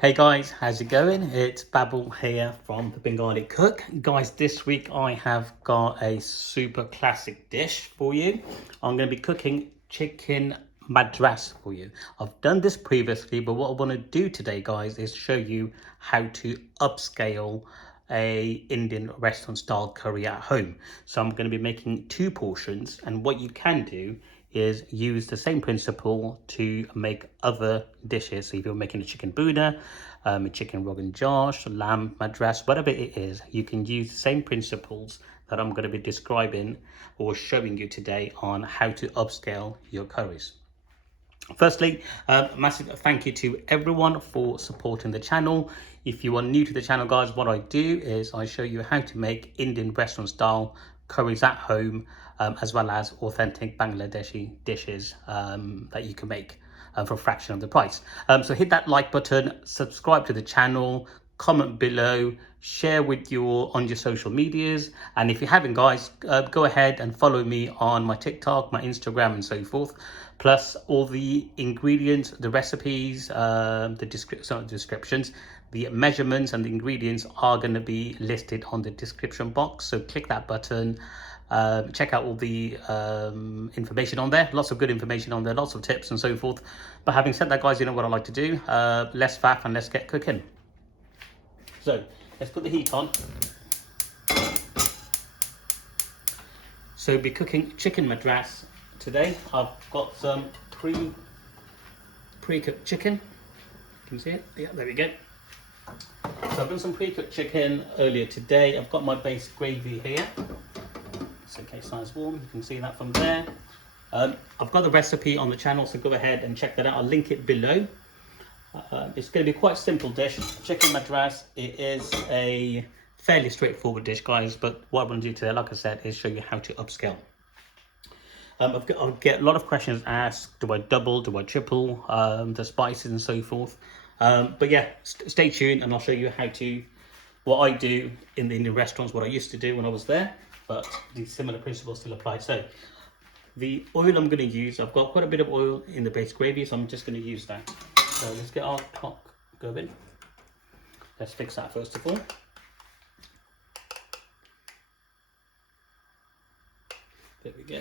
Hey guys, how's it going? It's Babel here from the Bengali Cook. Guys, this week I have got a super classic dish for you. I'm going to be cooking chicken madras for you. I've done this previously, but what I want to do today, guys, is show you how to upscale a Indian restaurant style curry at home. So I'm going to be making two portions, and what you can do is use the same principle to make other dishes. So if you're making a chicken boona, a chicken rogan josh, lamb madras, whatever it is, you can use the same principles that I'm going to be describing or showing you today on how to upscale your curries. Firstly, massive thank you to everyone for supporting the channel. If you are new to the channel, guys, what I do is I show you how to make Indian restaurant style curries at home, as well as authentic Bangladeshi dishes that you can make for a fraction of the price. So hit that like button, subscribe to the channel, comment below, share with on your social medias, and if you haven't, guys, go ahead and follow me on my TikTok, my Instagram, and so forth. Plus all the ingredients, the recipes, the descriptions, the measurements and the ingredients are going to be listed on the description box, so click that button. Check out all the information on there, lots of good information on there, lots of tips and so forth. But having said that, guys, you know what I like to do, less faff and let's get cooking. So let's put the heat on. So we'll be cooking chicken madras today. I've got some pre-cooked chicken. Can you see it? Yeah, there we go. So I've done some pre-cooked chicken earlier today. I've got my base gravy here. It's okay, it's nice warm. You can see that from there. I've got the recipe on the channel, so go ahead and check that out. I'll link it below. It's going to be quite a simple dish. Chicken madras, it is a fairly straightforward dish, guys, but what I'm going to do today, like I said, is show you how to upscale. I'll get a lot of questions asked, do I double, do I triple the spices and so forth. But yeah, stay tuned and I'll show you what I do in the Indian restaurants, what I used to do when I was there, but the similar principles still apply. So the oil I'm going to use, I've got quite a bit of oil in the base gravy, so I'm just going to use that. So let's get our clock going. Let's fix that first of all. There we go.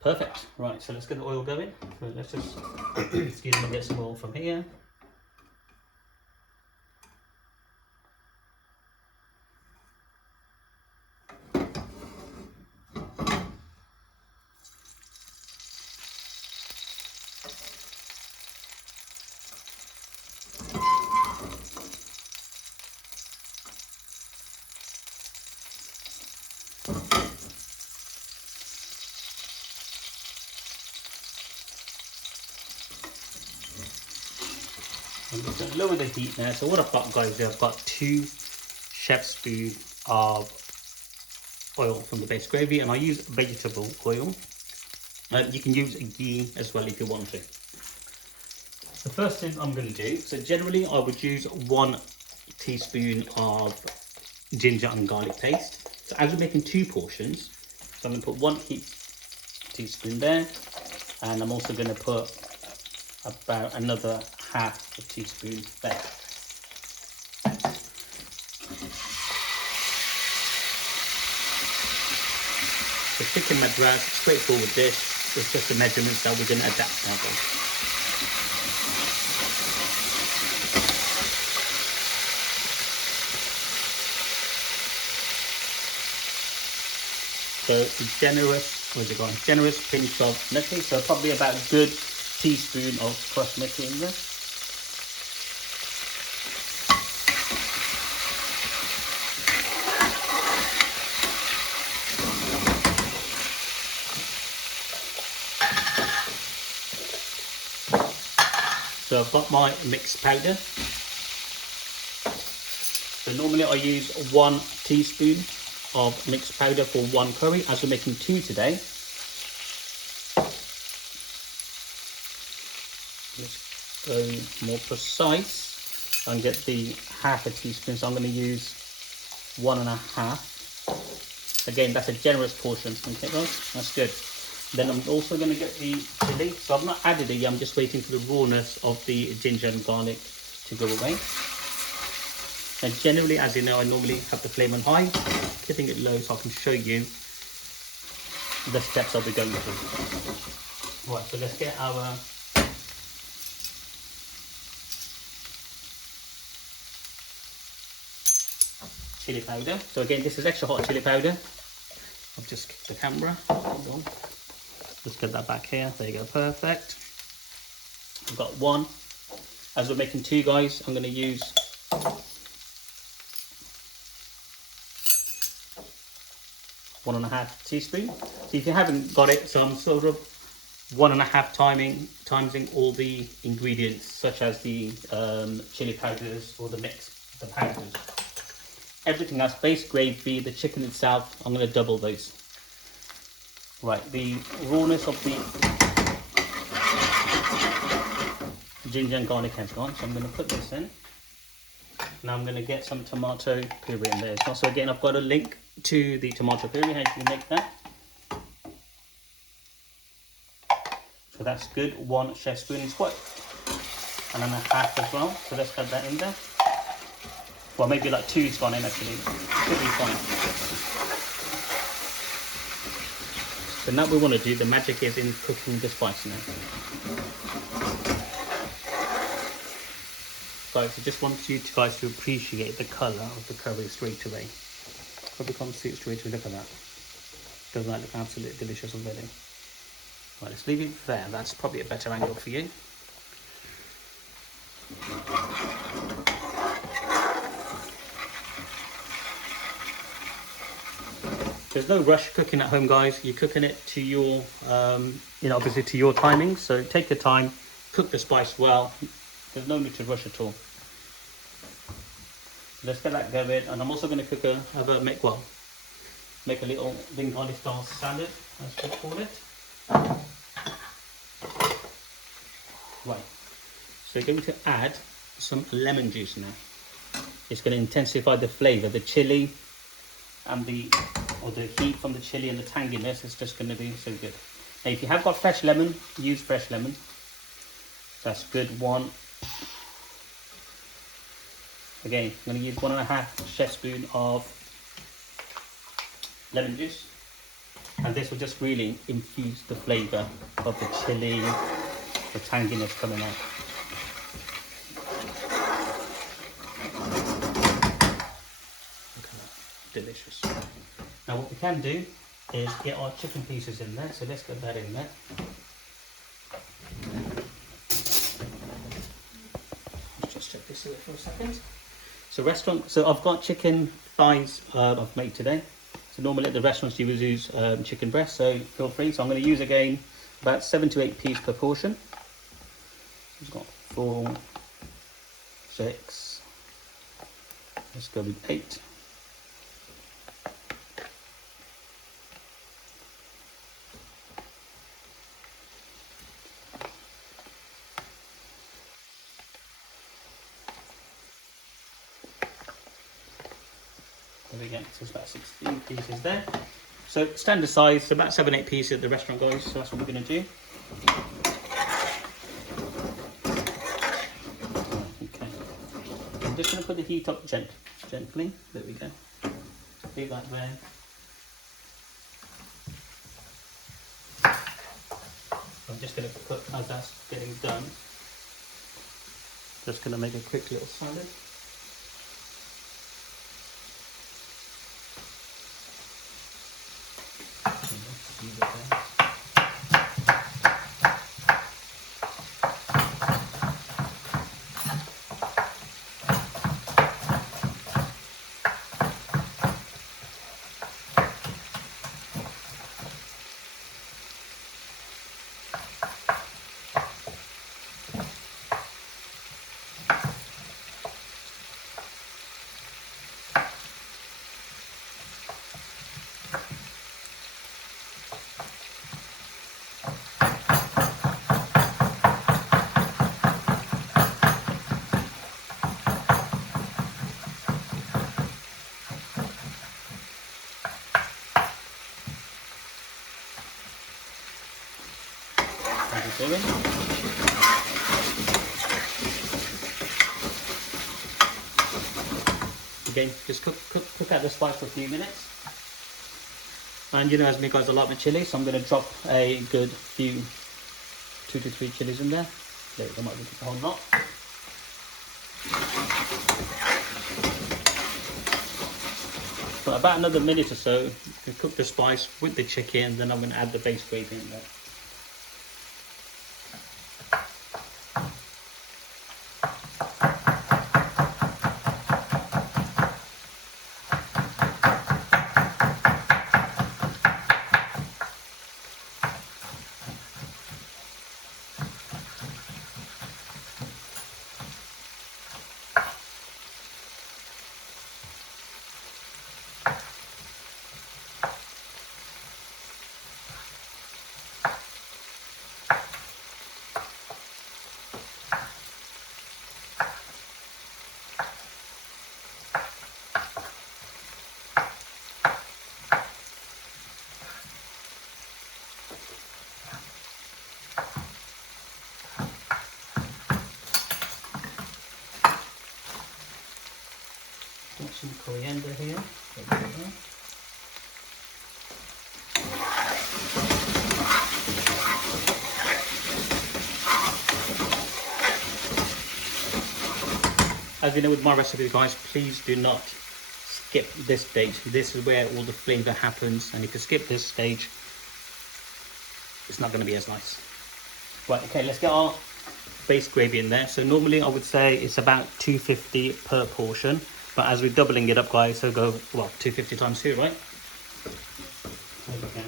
Perfect. Right, so let's get the oil going. So let's just excuse me, get some oil from here. I'm just going to lower the heat now. So what I've got, guys, here, I've got 2 chef's spoon of oil from the base gravy, and I use vegetable oil. You can use ghee as well if you want to. The first thing I'm going to do, so generally I would use 1 teaspoon of ginger and garlic paste. So as we're making 2 portions, so I'm going to put 1 teaspoon there, and I'm also going to put about another half a teaspoon there. The chicken madras, straightforward dish. It's just the measurements that we're going to adapt now. So generous pinch of nutmeg, so probably about a good teaspoon of crushed nutmeg in there. So I've got my mixed powder. So normally I use 1 teaspoon of mixed powder for 1 curry. As we're making 2 today, let's go more precise and get the half a teaspoon. So I'm going to use 1.5. Again, that's a generous portion. Okay, guys, that's good. Then I'm also going to get the chili. So I've not added it yet, I'm just waiting for the rawness of the ginger and garlic to go away. And generally, as you know, I normally have the flame on high, keeping it low so I can show you the steps I'll be going through. Right, so let's get our chili powder. So again, this is extra hot chili powder. I've just kicked the camera. Hold on. Let's get that back here. There you go, perfect. I've got one. As we're making two, guys, I'm going to use one and a half teaspoon. So if you haven't got it, so I'm sort of 1.5 timesing all the ingredients, such as the chili powders or the mix, the powders. Everything else, base gravy, the chicken itself, I'm going to double those. Right, the rawness of the ginger and garlic has gone, so I'm going to put this in. Now I'm going to get some tomato puree in there as well. So again, I've got a link to the tomato puree, how you can make that. So that's good, 1 chef spoon is what? 1.5 as well, so let's cut that in there. Well, maybe like 2 is gone in actually, should be fine. So now we want to do, the magic is in cooking the spice now. Guys, I just want you guys to appreciate the colour of the curry straight away. Probably can't see it straight away, look at that. Doesn't that look absolutely delicious already? Right, let's leave it there, that's probably a better angle for you. There's no rush cooking at home, guys. You're cooking it to your, obviously to your timing. So take your time, cook the spice well. There's no need to rush at all. Let's get that going, and I'm also going to cook make a little Bengali style salad, as we call it. Right. So you're going to add some lemon juice now. It's going to intensify the flavour, the chili, and the heat from the chili and the tanginess is just going to be so good. Now, if you have got fresh lemon, use fresh lemon. That's good. One. Again, I'm going to use 1.5 chef spoon of lemon juice, and this will just really infuse the flavour of the chili, the tanginess coming out. Look at that, delicious. Now what we can do is get our chicken pieces in there, so let's get that in there. Let's just check this away for a second. So I've got chicken thighs I've made today. So normally at the restaurants you would use chicken breast, so feel free. So I'm going to use again about 7 to 8 pieces per portion. We've got 4, 6, let's go with 8. There we go, so it's about 16 pieces there. So standard size, so about 7-8 pieces at the restaurant, guys, so that's what we're going to do. Okay, I'm just going to put the heat up gently, there we go. Leave that there. I'm just going to cook as that's getting done. Just going to make a quick little salad. As we're doing. Again, just cook out the spice for a few minutes. And you know, as me guys, I like my chili, so I'm going to drop a good few 2 to 3 chilies in there. There, I might be a whole lot. For about another minute or so, you cook the spice with the chicken, then I'm going to add the base gravy in there. Got some coriander here. As you know with my recipes guys, please do not skip this stage. This is where all the flavour happens, and if you skip this stage, it's not going to be as nice. Right, okay, let's get our base gravy in there. So normally I would say it's about 250 per portion, but as we're doubling it up guys, so go, well, 250 times 2, right? Okay.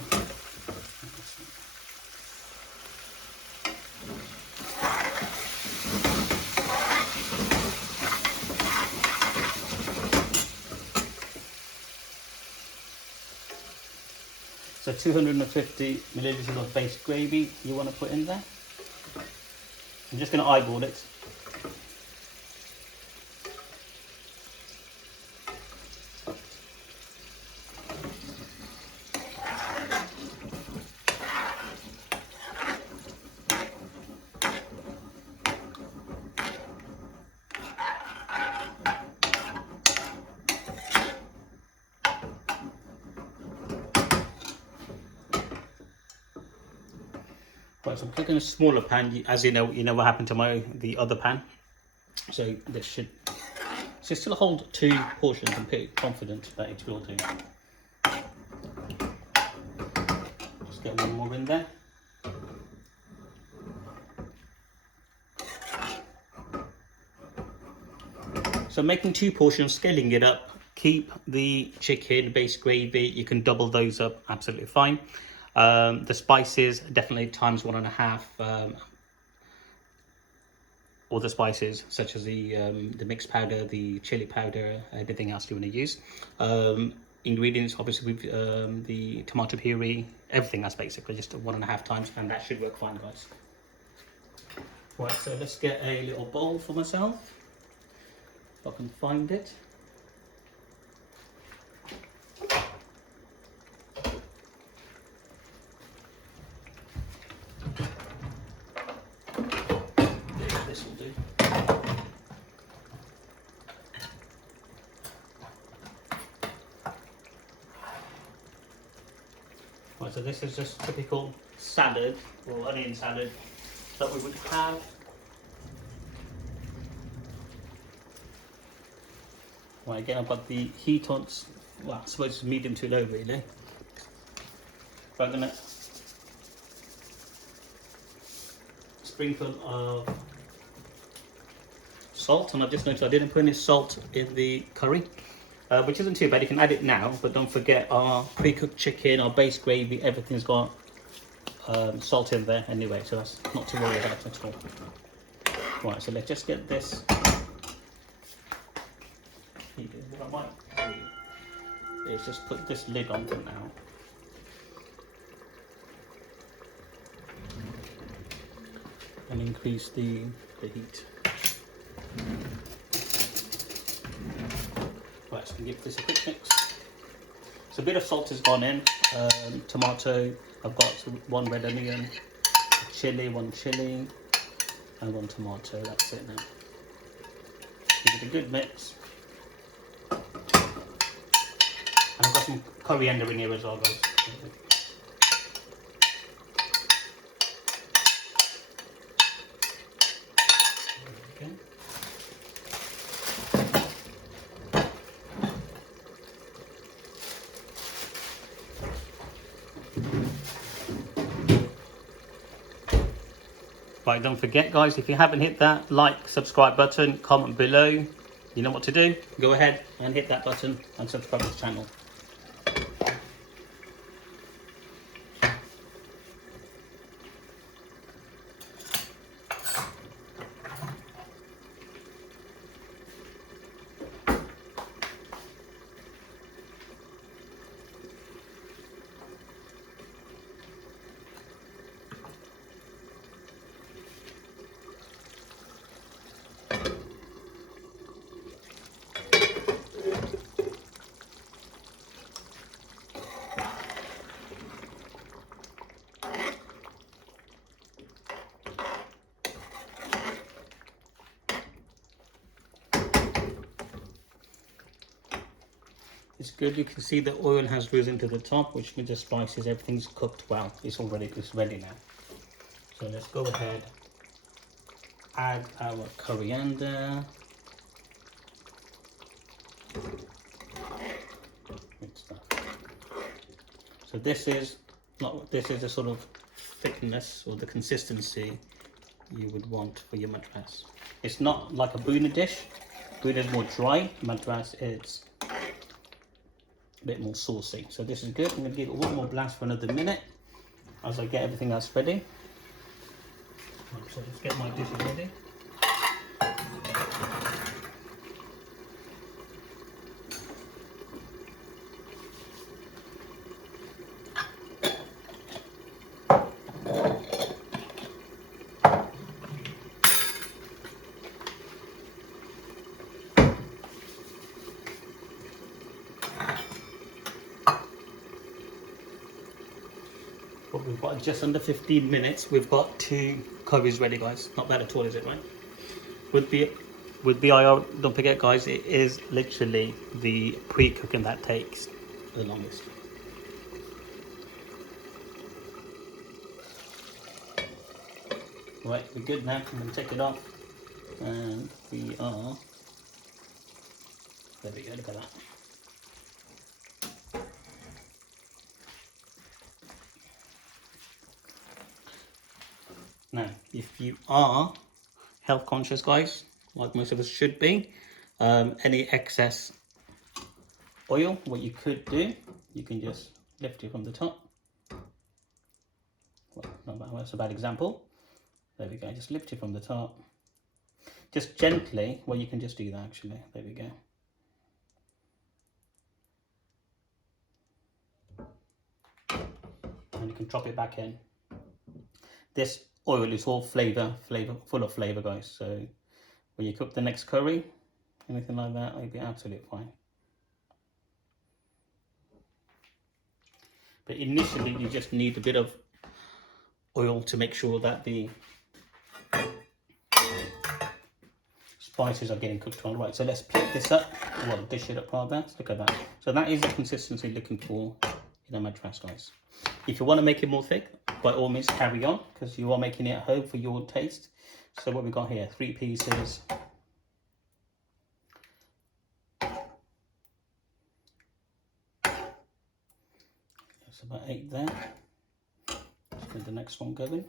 So 250 milliliters of base gravy you want to put in there. I'm just going to eyeball it. Right, so I'm cooking a smaller pan. As you know what happened to the other pan. So this should still hold 2 portions. I'm pretty confident that it will do. Just get one more in there. So making 2 portions, scaling it up. Keep the chicken base gravy. You can double those up, absolutely fine. The spices definitely times 1.5. All the spices such as the mixed powder, the chili powder, everything else you want to use. Ingredients obviously with the tomato puree, everything else basically just 1.5 times, and that should work fine guys. Right, so let's get a little bowl for myself if I can find it. This will do. Right, so this is just typical salad or onion salad that we would have. Right, again I've got the heat on, well I suppose it's medium to low really. But I'm going to sprinkle of salt, and I've just noticed I didn't put any salt in the curry, which isn't too bad. You can add it now, but don't forget our pre-cooked chicken, our base gravy, everything's got salt in there anyway, so that's not to worry about at all. Right, so let's just get this. What I might do is just put this lid on for now. And increase the heat. Right, so give this a quick mix. So a bit of salt has gone in, tomato, I've got 1 red onion, chili, and 1 tomato. That's it now. Give it a good mix. And I've got some coriander in here as well, guys. Okay. Right, don't forget guys, if you haven't hit that like, subscribe button, comment below. You know what to do. Go ahead and hit that button and subscribe to the channel. It's good, you can see the oil has risen to the top, which means the spices, everything's cooked well. It's ready now. So let's go ahead, add our coriander. So this is the sort of thickness or the consistency you would want for your madras. It's not like a buna dish. Buna is more dry. Madras is a bit more saucy. So this is good. I'm going to give it one more blast for another minute as I get everything else ready. So let's get my dishes ready. But we've got just under 15 minutes. We've got 2 curries ready, guys. Not bad at all, is it, right? With BIR, don't forget, guys, it is literally the pre-cooking that takes the longest. Right, we're good now. I'm going to take it off. And we are... There we go, look at that. Now, if you are health conscious, guys, like most of us should be, any excess oil, what you could do, you can just lift it from the top. Well, that's a bad example. There we go, just lift it from the top. Just gently, well, you can just do that actually. There we go. And you can drop it back in. This oil is all full of flavor, guys. So when you cook the next curry, anything like that, it'll be absolutely fine. But initially, you just need a bit of oil to make sure that the spices are getting cooked well. Right, so let's plate this up. Well, dish it up rather. Look at that. So that is the consistency you're looking for in a madras, guys. If you want to make it more thick, by all means carry on, because you are making it at home for your taste. So what we got here, 3 pieces. That's about 8 there. Let's get the next one going.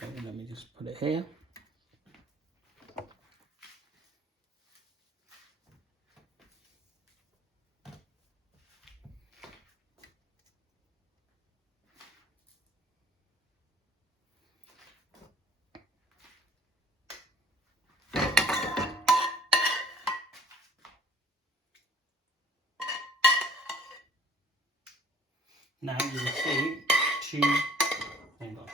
Okay, let me just put it here. Now you will see two, hang on.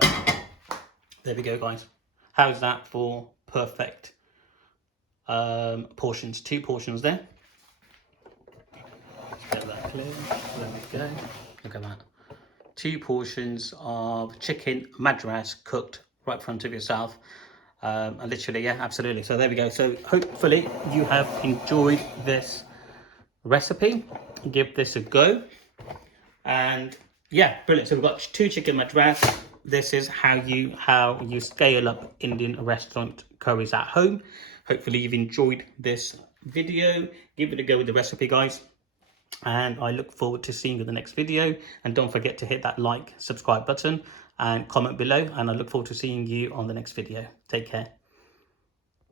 Right. There we go, guys. How's that for perfect portions? 2 portions there. Let's get that clear. There we go. Look at that. 2 portions of chicken madras cooked right in front of yourself. And literally, yeah, absolutely. So there we go. So hopefully you have enjoyed this recipe. Give this a go. And yeah, brilliant. So we've got 2 chicken madras. This is how you scale up Indian restaurant curries at home. Hopefully you've enjoyed this video. Give it a go with the recipe, guys. And I look forward to seeing you in the next video. And don't forget to hit that like, subscribe button and comment below. And I look forward to seeing you on the next video. Take care.